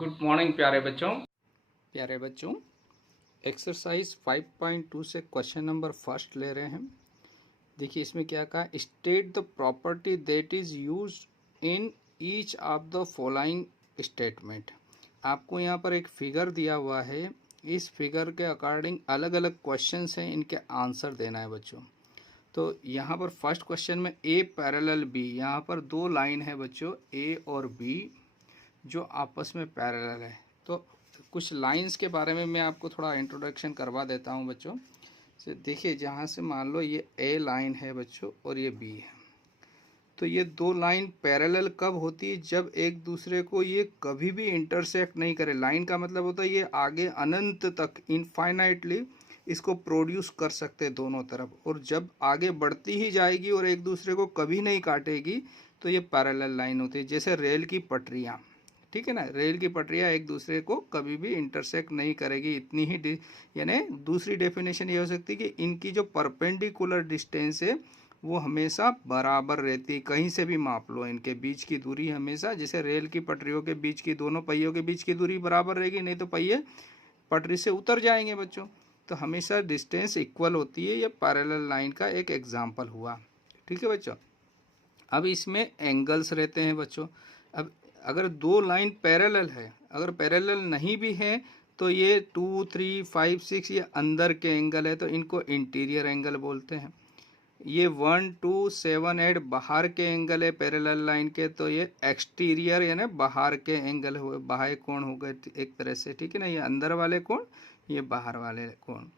Good morning प्यारे बच्चों। Exercise 5.2 से क्वेश्चन नंबर फर्स्ट ले रहे हैं। देखिए इसमें क्या कहा, state the property that is used in each of the following statement. आपको यहाँ पर एक फिगर दिया हुआ है, इस फिगर के अकॉर्डिंग अलग अलग क्वेश्चंस हैं, इनके आंसर देना है बच्चों। तो यहाँ पर फर्स्ट क्वेश्चन में ए पैरेलल बी, यहाँ पर दो लाइन है बच्चों, ए और बी जो आपस में पैरेलल है। तो कुछ लाइंस के बारे में मैं आपको थोड़ा इंट्रोडक्शन करवा देता हूँ बच्चों। तो देखिए जहाँ से मान लो ये ए लाइन है बच्चों और ये बी है, तो ये दो लाइन पैरेलल कब होती है? जब एक दूसरे को ये कभी भी इंटरसेक्ट नहीं करे। लाइन का मतलब होता है ये आगे अनंत तक इनफाइनाइटली इसको प्रोड्यूस कर सकते हैं दोनों तरफ, और जब आगे बढ़ती ही जाएगी और एक दूसरे को कभी नहीं काटेगी तो ये पैरेलल लाइन होती है। जैसे रेल की पटरियाँ, ठीक है ना, रेल की पटरियाँ एक दूसरे को कभी भी इंटरसेक्ट नहीं करेगी, इतनी ही यानी दूसरी डेफिनेशन ये हो सकती है कि इनकी जो परपेंडिकुलर डिस्टेंस है वो हमेशा बराबर रहती है। कहीं से भी माप लो, इनके बीच की दूरी हमेशा, जैसे रेल की पटरियों के बीच की, दोनों पहियों के बीच की दूरी बराबर रहेगी, नहीं तो पहिए पटरी से उतर जाएंगे बच्चों। तो हमेशा डिस्टेंस इक्वल होती है। ये पैरेलल लाइन का एक एग्जाम्पल हुआ, ठीक है बच्चों। अब इसमें एंगल्स रहते हैं बच्चों। अब अगर दो लाइन पैरेलल है, अगर पैरेलल नहीं भी है तो ये 2, 3, 5, 6 ये अंदर के एंगल है, तो इनको इंटीरियर एंगल बोलते हैं। ये 1, 2, 7, 8 बाहर के एंगल है पैरेलल लाइन के, तो ये एक्सटीरियर यानी बाहर के एंगल हुए, बाह्य कोण हो गए एक तरह से, ठीक है ना। ये अंदर वाले कोण, ये बाहर वाले कोण।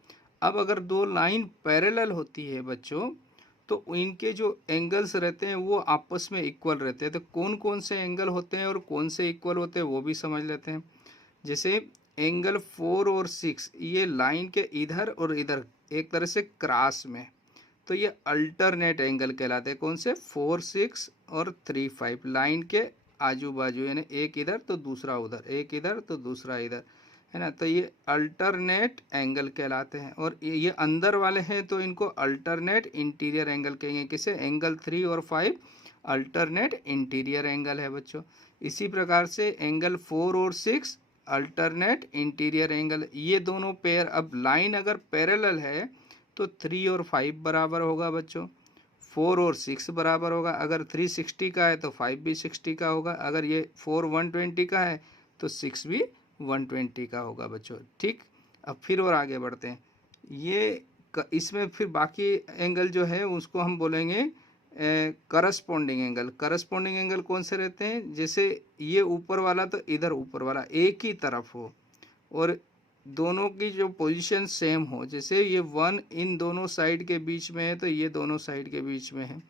अब अगर दो लाइन पैरेलल होती है बच्चों तो इनके जो एंगल्स रहते हैं वो आपस में इक्वल रहते हैं। तो कौन कौन से एंगल होते हैं और कौन से इक्वल होते हैं वो भी समझ लेते हैं। जैसे एंगल 4 और 6 ये लाइन के इधर और इधर एक तरह से क्रॉस में, तो ये अल्टरनेट एंगल कहलाते हैं। कौन से? 4, 6 और 3, 5 लाइन के आजू बाजू, यानी एक इधर तो दूसरा उधर, एक इधर तो दूसरा इधर, है ना। तो ये अल्टरनेट एंगल कहलाते हैं। और ये अंदर वाले हैं तो इनको अल्टरनेट इंटीरियर एंगल कहेंगे। किसे? एंगल 3 और 5 अल्टरनेट इंटीरियर एंगल है बच्चों। इसी प्रकार से एंगल 4 और 6 अल्टरनेट इंटीरियर एंगल। ये दोनों पेयर, अब लाइन अगर पैरेलल है तो 3 और 5 बराबर होगा बच्चों, 4 और 6 बराबर होगा। अगर 3 60 का है तो 5 भी 60 का होगा। अगर ये 4 120 का है तो 6 भी 120 का होगा बच्चों, ठीक। अब फिर और आगे बढ़ते हैं। ये इसमें फिर बाकी एंगल जो है उसको हम बोलेंगे करस्पॉन्डिंग एंगल। करस्पॉन्डिंग एंगल कौन से रहते हैं? जैसे ये ऊपर वाला तो इधर ऊपर वाला एक ही तरफ हो और दोनों की जो पोजीशन सेम हो। जैसे ये 1 इन दोनों साइड के बीच में है तो ये दोनों साइड के बीच में है,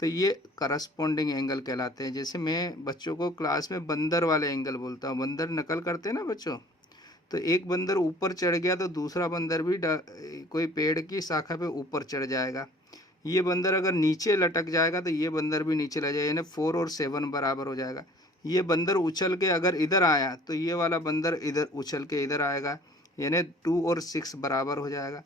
तो ये करस्पॉन्डिंग एंगल कहलाते हैं। जैसे मैं बच्चों को क्लास में बंदर वाले एंगल बोलता हूँ। बंदर नकल करते हैं ना बच्चों, तो एक बंदर ऊपर चढ़ गया तो दूसरा बंदर भी कोई पेड़ की शाखा पे ऊपर चढ़ जाएगा। ये बंदर अगर नीचे लटक जाएगा तो ये बंदर भी नीचे लग जाएगा, यानी 4 और 7 बराबर हो जाएगा। ये बंदर उछल के अगर इधर आया तो ये वाला बंदर इधर उछल के इधर आएगा, यानी 2 और 6 बराबर हो जाएगा।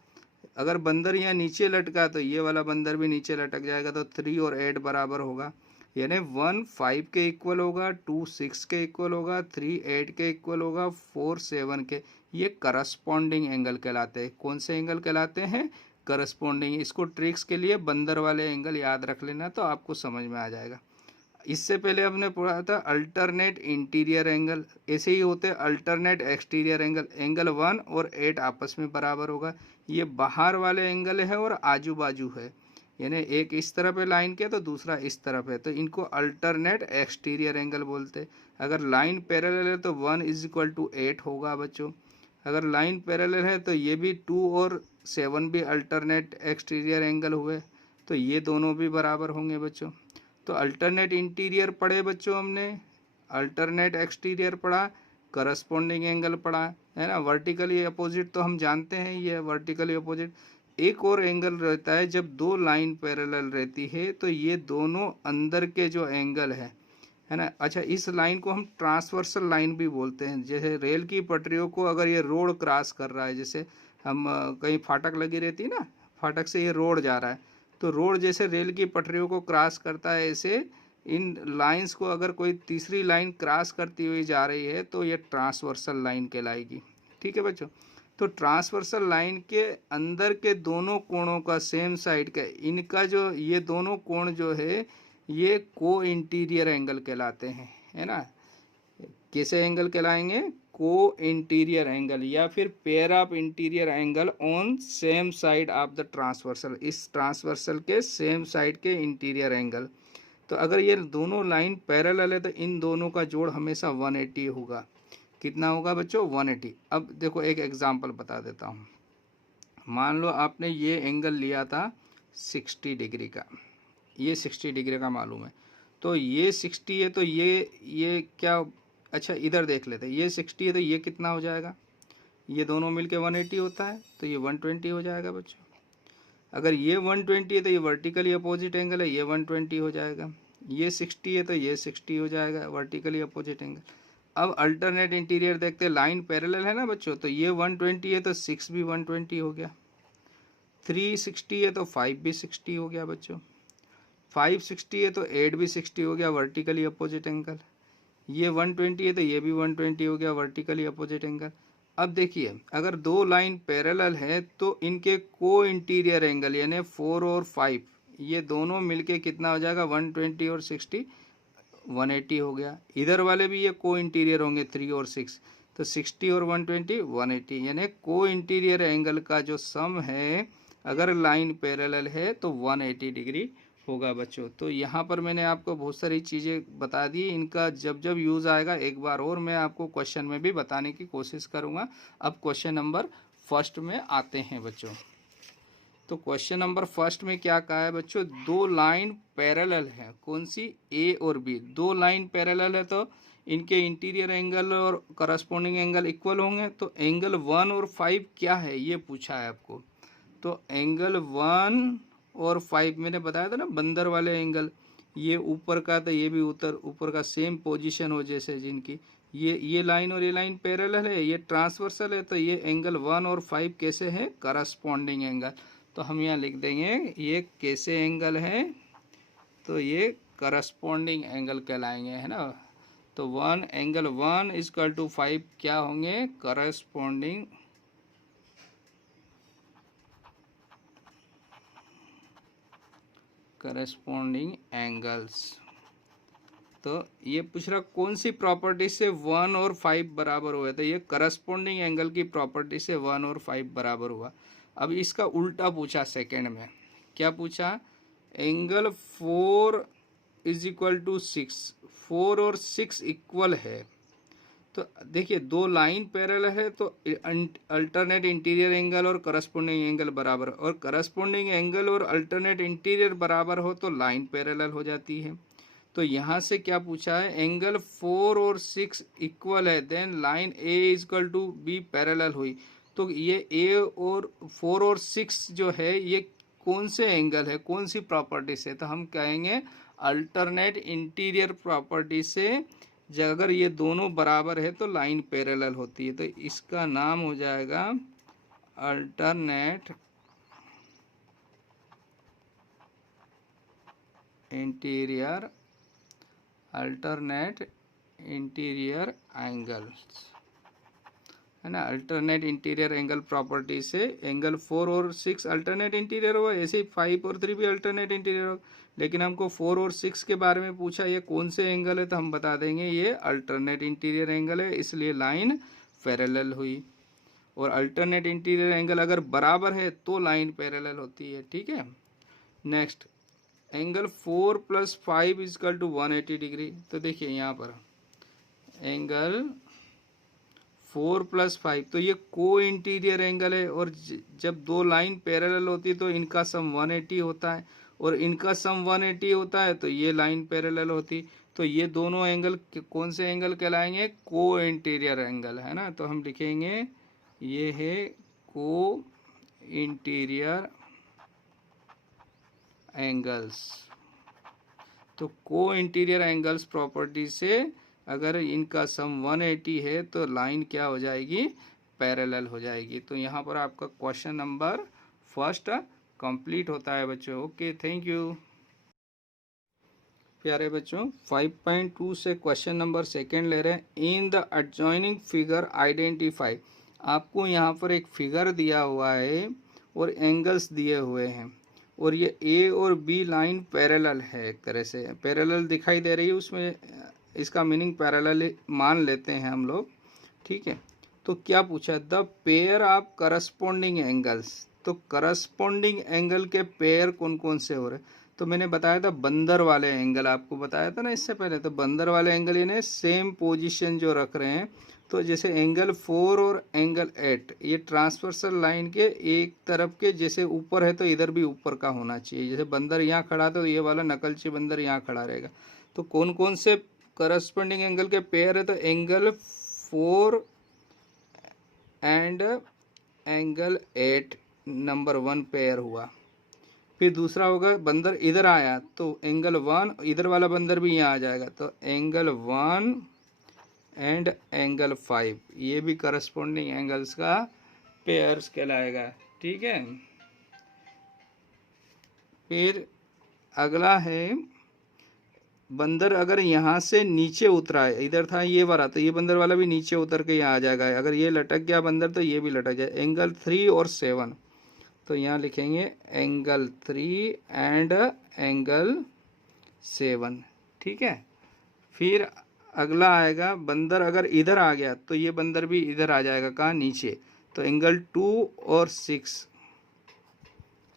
अगर बंदर यहाँ नीचे लटका तो ये वाला बंदर भी नीचे लटक जाएगा, तो 3 और 8 बराबर होगा, यानी 1 5 के इक्वल होगा, 2 6 के इक्वल होगा, 3 8 के इक्वल होगा, 4 7 के। ये करस्पॉन्डिंग एंगल कहलाते हैं। कौन से एंगल कहलाते हैं? करस्पॉन्डिंग। इसको ट्रिक्स के लिए बंदर वाले एंगल याद रख लेना तो आपको समझ में आ जाएगा। इससे पहले हमने पढ़ा था अल्टरनेट इंटीरियर एंगल, ऐसे ही होते हैं अल्टरनेट एक्सटीरियर एंगल। एंगल 1 और 8 आपस में बराबर होगा। ये बाहर वाले एंगल है और आजू बाजू है, यानी एक इस तरफ है लाइन के तो दूसरा इस तरफ है, तो इनको अल्टरनेट एक्सटीरियर एंगल बोलते हैं। अगर लाइन पैरेलल है तो 1 = 8 होगा बच्चों। अगर लाइन पैरेलल है तो ये भी 2 और 7 भी अल्टरनेट एक्सटीरियर एंगल हुए, तो ये दोनों भी बराबर होंगे बच्चों। तो अल्टरनेट इंटीरियर पढ़े बच्चों हमने, अल्टरनेट एक्सटीरियर पढ़ा, करस्पॉन्डिंग एंगल पढ़ा, है ना। वर्टिकली अपोजिट तो हम जानते हैं, ये वर्टिकली अपोजिट। एक और एंगल रहता है जब दो लाइन पैरेलल रहती है तो ये दोनों अंदर के जो एंगल है ना। अच्छा, इस लाइन को हम ट्रांसवर्सल लाइन भी बोलते हैं। जैसे रेल की पटरियों को अगर ये रोड क्रॉस कर रहा है, जैसे हम कहीं फाटक लगी रहती है ना, फाटक से ये रोड जा रहा है, तो रोड जैसे रेल की पटरियों को क्रॉस करता है, ऐसे इन लाइंस को अगर कोई तीसरी लाइन क्रॉस करती हुई जा रही है तो ये ट्रांसवर्सल लाइन कहलाएगी। ठीक है बच्चों, तो ट्रांसवर्सल लाइन के अंदर के दोनों कोणों का सेम साइड का इनका जो ये दोनों कोण जो है ये को इंटीरियर एंगल कहलाते हैं, है ना। कैसे एंगल कहलाएंगे? को इंटीरियर एंगल या फिर pair of interior angle on same side of the transversal, इस ट्रांसवर्सल के सेम साइड के इंटीरियर एंगल। तो अगर ये दोनों लाइन पैरेलल है तो इन दोनों का जोड़ हमेशा 180 होगा। कितना होगा बच्चों? 180। अब देखो एक एग्जांपल बता देता हूँ। मान लो आपने ये एंगल लिया था 60 डिग्री का, ये 60 डिग्री का मालूम है, तो ये 60 है तो ये क्या, अच्छा इधर देख लेते हैं, ये 60 है तो ये कितना हो जाएगा? ये दोनों मिलके 180 होता है तो ये 120 हो जाएगा बच्चों। अगर ये 120 है तो ये वर्टिकली अपोजिट एंगल है, ये 120 हो जाएगा। ये 60 है तो ये 60 हो जाएगा, वर्टिकली अपोजिट एंगल। अब अल्टरनेट इंटीरियर देखते हैं, लाइन पैरेलल है ना बच्चों, तो ये 120 है तो 6 भी 120 हो गया। 360 है तो 5 भी 60 हो गया बच्चों। 560 है तो 8 भी 60 हो गया, वर्टिकली अपोजिट एंगल। ये 120 है तो ये भी 120 हो गया, वर्टिकली अपोजिट एंगल। अब देखिए अगर दो लाइन पैरेलल है तो इनके को इंटीरियर एंगल यानी 4 और 5 ये दोनों मिलके कितना हो जाएगा? 120 और 60 180 हो गया। इधर वाले भी ये को इंटीरियर होंगे 3 और 6, तो 60 और 120 180, यानी को इंटीरियर एंगल का जो सम है अगर लाइन पैरेलल है तो 180 डिग्री होगा बच्चों। तो यहाँ पर मैंने आपको बहुत सारी चीज़ें बता दी, इनका जब जब यूज़ आएगा एक बार और मैं आपको क्वेश्चन में भी बताने की कोशिश करूँगा। अब क्वेश्चन नंबर फर्स्ट में आते हैं बच्चों। तो क्वेश्चन नंबर फर्स्ट में क्या कहा है बच्चों? दो लाइन पैरेलल है, कौन सी? ए और बी। दो लाइन पैरेलल है तो इनके इंटीरियर एंगल और करस्पॉन्डिंग एंगल इक्वल होंगे। तो एंगल 1 और 5 क्या है ये पूछा है आपको। तो एंगल 1 और 5 मैंने बताया था ना, बंदर वाले एंगल, ये ऊपर का तो ये भी ऊपर का सेम पोजीशन हो जैसे जिनकी, ये लाइन और ये लाइन पैरेलल है, ये ट्रांसवर्सल है, तो ये एंगल 1 और 5 कैसे है? Corresponding angle. तो हम यहाँ लिख देंगे ये कैसे एंगल है, तो ये करस्पॉन्डिंग एंगल कहलाएंगे, है ना। तो एंगल 1 इक्वल टू 5 क्या होंगे? Corresponding angles. तो ये पूछ रहा कौन सी प्रॉपर्टी से 1 और 5 बराबर हुआ, तो ये करस्पॉन्डिंग एंगल की प्रॉपर्टी से 1 और 5 बराबर हुआ। अब इसका उल्टा पूछा सेकंड में, क्या पूछा? एंगल 4 इज इक्वल टू 6, 4 और 6 इक्वल है। तो देखिए दो लाइन पैरेलल है तो अल्टरनेट इंटीरियर एंगल और करस्पॉन्डिंग एंगल बराबर, और करस्पॉन्डिंग एंगल और अल्टरनेट इंटीरियर बराबर हो तो लाइन पैरेलल हो जाती है। तो यहाँ से क्या पूछा है? एंगल 4 और 6 इक्वल है, then line A is equal to B parallel हुई। तो ये ए और 4 और 6 जो है ये कौन से एंगल है, कौन सी प्रॉपर्टी से? तो हम कहेंगे अल्टरनेट इंटीरियर प्रॉपर्टी से। अगर ये दोनों बराबर है तो लाइन पैरेलल होती है, तो इसका नाम हो जाएगा अल्टरनेट इंटीरियर एंगल्स, है ना। अल्टरनेट इंटीरियर एंगल प्रॉपर्टी से एंगल 4 और 6 अल्टरनेट इंटीरियर हुआ, ऐसे ही 5 और 3 भी अल्टरनेट इंटीरियर हो। लेकिन हमको 4 और 6 के बारे में पूछा ये कौन से एंगल है, तो हम बता देंगे ये अल्टरनेट इंटीरियर एंगल है, इसलिए लाइन पैरेलल हुई। और अल्टरनेट इंटीरियर एंगल अगर बराबर है तो लाइन पैरेलल होती है, ठीक है। Next angle 4 + 5 equal to 180 degree. तो देखिए यहाँ पर एंगल 4 + 5 तो ये को इंटीरियर एंगल है, और जब दो लाइन पैरेलल होती है तो इनका सम 180 होता है, और इनका सम 180 होता है तो ये लाइन पैरेलल होती। तो ये दोनों एंगल कौन से एंगल कहलाएंगे? को इंटीरियर एंगल, है ना। तो हम लिखेंगे ये है को इंटीरियर एंगल्स। तो को इंटीरियर एंगल्स प्रॉपर्टी से अगर इनका सम 180 है तो लाइन क्या हो जाएगी? पैरेलल हो जाएगी। तो यहाँ पर आपका क्वेश्चन नंबर फर्स्ट कंप्लीट होता है बच्चों। Okay, thank you. प्यारे बच्चों 5.2 से क्वेश्चन नंबर सेकंड ले रहे हैं। In the adjoining figure identify. आपको यहाँ पर एक फिगर दिया हुआ है और एंगल्स दिए हुए हैं और ये ए और बी लाइन पैरेलल है, एक तरह से पैरेलल दिखाई दे रही है, उसमें इसका मीनिंग पैरेलल मान लेते हैं हम लोग। ठीक है, तो क्या पूछा, the pair of corresponding angles. तो करस्पॉन्डिंग एंगल के पेयर कौन कौन से हो रहे, तो मैंने बताया था बंदर वाले एंगल, आपको बताया था ना इससे पहले। तो बंदर वाले एंगल यानी सेम पोजीशन जो रख रहे हैं, तो जैसे एंगल 4 और एंगल 8 ये ट्रांसवर्सल लाइन के एक तरफ के जैसे ऊपर है, तो इधर भी ऊपर का होना चाहिए। जैसे बंदर यहाँ खड़ा था तो ये वाला नकलची बंदर यहाँ खड़ा रहेगा। तो कौन कौन से करस्पॉन्डिंग एंगल के पेयर है, तो angle 4 and angle 8 number 1 pair हुआ। फिर दूसरा होगा बंदर इधर आया तो एंगल 1, इधर वाला बंदर भी यहाँ आ जाएगा, तो एंगल 1 एंड एंगल 5 ये भी करस्पॉन्डिंग एंगल्स का पेयर्स कहलाएगा। ठीक है, फिर अगला है बंदर अगर यहाँ से नीचे उतरा है, इधर था ये वाला, तो ये बंदर वाला भी नीचे उतर के यहाँ आ जाएगा। अगर ये लटक गया बंदर तो ये भी लटक जाए। एंगल 3 और 7, तो यहाँ लिखेंगे एंगल 3 एंड एंगल 7। ठीक है, फिर अगला आएगा बंदर अगर इधर आ गया तो ये बंदर भी इधर आ जाएगा, कहाँ, नीचे। तो एंगल 2 और 6,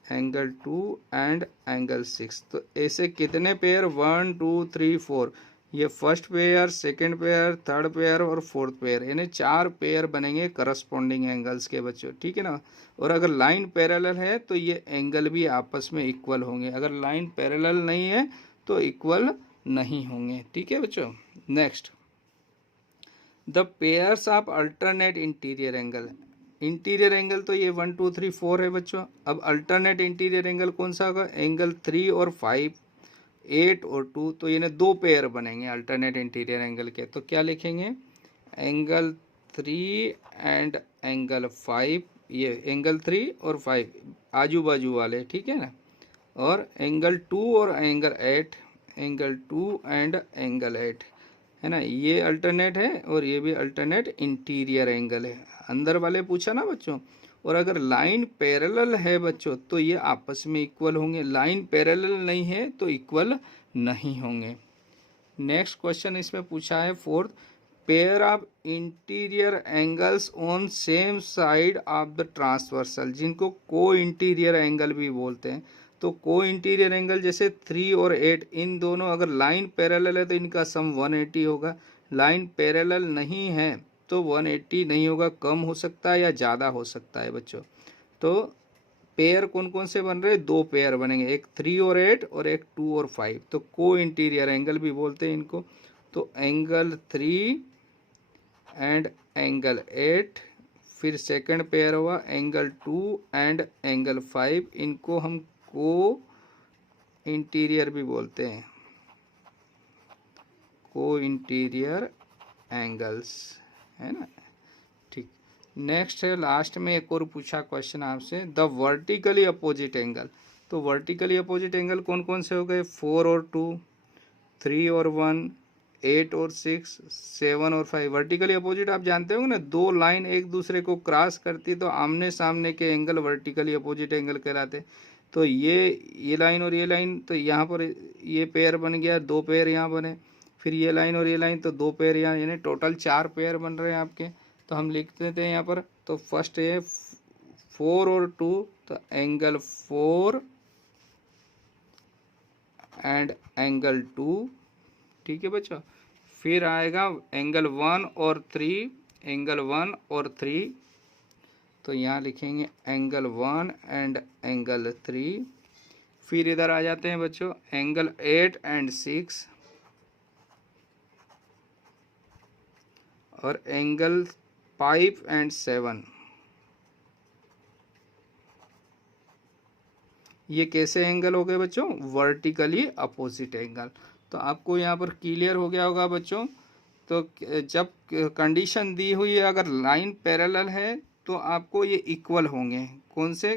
एंगल 2 एंड एंगल 6। तो ऐसे कितने पेयर, 1 2 3 4, ये first pair, second pair, third pair और फोर्थ पेयर, यानी 4 पेयर बनेंगे करस्पॉन्डिंग एंगल्स के बच्चों। ठीक है ना। और अगर लाइन पैरेलल है तो ये एंगल भी आपस में इक्वल होंगे, अगर लाइन पैरेलल नहीं है तो इक्वल नहीं होंगे। ठीक है बच्चों। Next, the pairs of alternate interior angle. Interior angle तो ये 1 2 3 4 है बच्चों। अब अल्टरनेट इंटीरियर एंगल कौन सा होगा, एंगल 3 और 5, 8 और 2, तो ये 2 पेयर बनेंगे अल्टरनेट इंटीरियर एंगल के। तो क्या लिखेंगे, एंगल 3 एंड एंगल 5, ये एंगल 3 और 5 आजू बाजू वाले, ठीक है ना। और एंगल 2 और एंगल 8, एंगल 2 एंड एंगल 8 है ना, ये अल्टरनेट है और ये भी अल्टरनेट इंटीरियर एंगल है। अंदर वाले पूछा ना बच्चों। और अगर लाइन पैरेलल है बच्चों तो ये आपस में इक्वल होंगे, लाइन पैरेलल नहीं है तो इक्वल नहीं होंगे। नेक्स्ट क्वेश्चन इसमें पूछा है fourth, pair of interior angles on same side of the transversal, जिनको को इंटीरियर एंगल भी बोलते हैं। तो को इंटीरियर एंगल जैसे 3 और 8, इन दोनों अगर लाइन पैरेलल है तो इनका सम 180 होगा। लाइन पैरेलल नहीं है तो 180 नहीं होगा, कम हो सकता है या ज़्यादा हो सकता है बच्चों। तो पेयर कौन कौन से बन रहे हैं, 2 पेयर बनेंगे, एक 3 और 8 और एक 2 और 5, तो को इंटीरियर एंगल भी बोलते हैं इनको। तो एंगल 3 एंड एंगल 8, फिर सेकंड पेयर हुआ एंगल 2 एंड एंगल 5, इनको हम को इंटीरियर भी बोलते हैं, को इंटीरियर एंगल्स, है ना। ठीक, नेक्स्ट है लास्ट में एक और पूछा क्वेश्चन आपसे, द वर्टिकली अपोजिट एंगल। तो वर्टिकली अपोजिट एंगल कौन कौन से हो गए, 4 और 2, 3 और 1, 8 और 6, 7 और 5। वर्टिकली अपोजिट आप जानते होंगे ना, 2 लाइन एक दूसरे को क्रॉस करती तो आमने सामने के एंगल वर्टिकली अपोजिट एंगल कहलाते। तो ये लाइन और ये लाइन, तो यहाँ पर ये पेयर बन गया, 2 पेयर यहाँ बने, फिर ये लाइन और ये लाइन, तो 2 पेयर यहाँ, यानी टोटल 4 पेयर बन रहे हैं आपके। तो हम लिख देते हैं यहाँ पर। तो फर्स्ट है 4 और 2, तो एंगल 4 एंड एंगल 2, ठीक है बच्चों। फिर आएगा एंगल 1 और 3, एंगल 1 और 3, तो यहाँ लिखेंगे एंगल 1 एंड एंगल 3। फिर इधर आ जाते हैं बच्चों एंगल 8 एंड 6 और एंगल 5 एंड 7। ये कैसे एंगल हो गए बच्चों, वर्टिकली अपोजिट एंगल। तो आपको यहाँ पर क्लियर हो गया होगा बच्चों। तो जब कंडीशन दी हुई है अगर लाइन पैरेलल है तो आपको ये इक्वल होंगे, कौन से,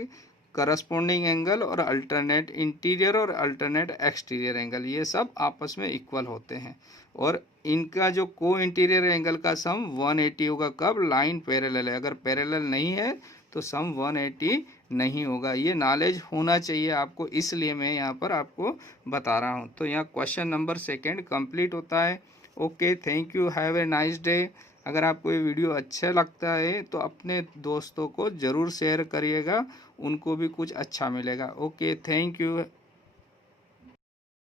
करस्पॉन्डिंग एंगल और अल्टरनेट इंटीरियर और अल्टरनेट एक्सटीरियर एंगल, ये सब आपस में इक्वल होते हैं। और इनका जो को इंटीरियर एंगल का सम 180 होगा कब, लाइन पैरेलल है। अगर पैरेलल नहीं है तो सम 180 नहीं होगा। ये नॉलेज होना चाहिए आपको, इसलिए मैं यहाँ पर आपको बता रहा हूँ। तो यहाँ क्वेश्चन नंबर 2 कंप्लीट होता है। Okay, thank you, have a nice day. अगर आपको ये वीडियो अच्छा लगता है तो अपने दोस्तों को ज़रूर शेयर करिएगा, उनको भी कुछ अच्छा मिलेगा। Okay, thank you.